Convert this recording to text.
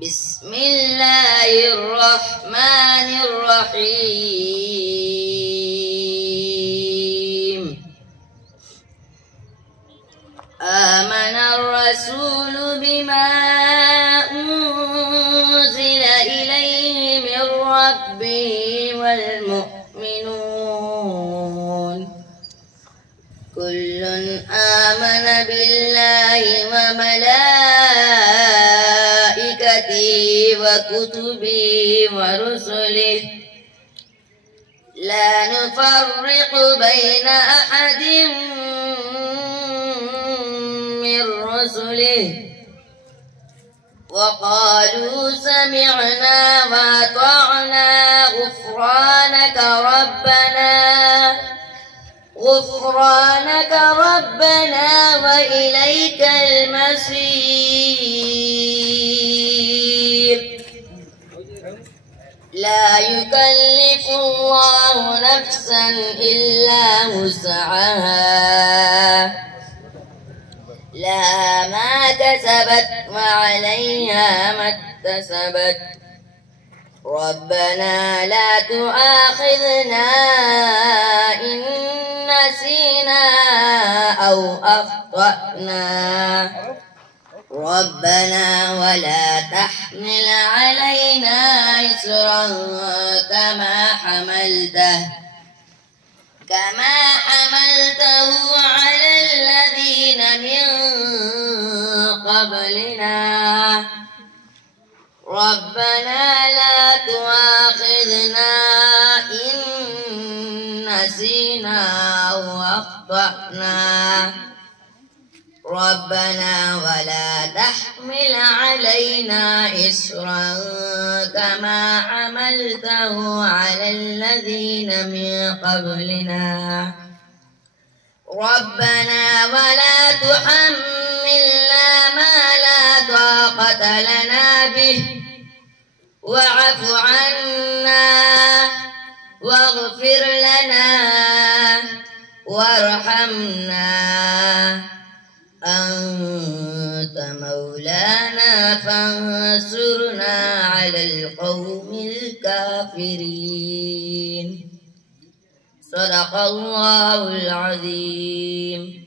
بسم الله الرحمن الرحيم. آمن الرسول بما أنزل إليه من ربه والمؤمنون كل آمن بالله وملائكته وكتبه ورسله لا نفرق بين أحد من رسله وقالوا سمعنا وأطعنا غفرانك ربنا وإليك المصير. لا يكلف الله نفسا إلا وسعها لها ما كسبت وعليها ما اكتسبت ربنا لا تؤاخذنا إن نسينا أو أخطأنا ربنا ولا تحمل علينا إصرا كما حملته على الذين من قبلنا ربنا لا تؤاخذنا إن نسينا أو أخطأنا ربنا ولا تحمل علينا إصرا كما حملته على الذين من قبلنا ربنا ولا تحملنا ما لا طاقة لنا به واعف عنا واغفر لنا وارحمنا أنت مولانا فانصرنا على القوم الكافرين. صدق الله العظيم.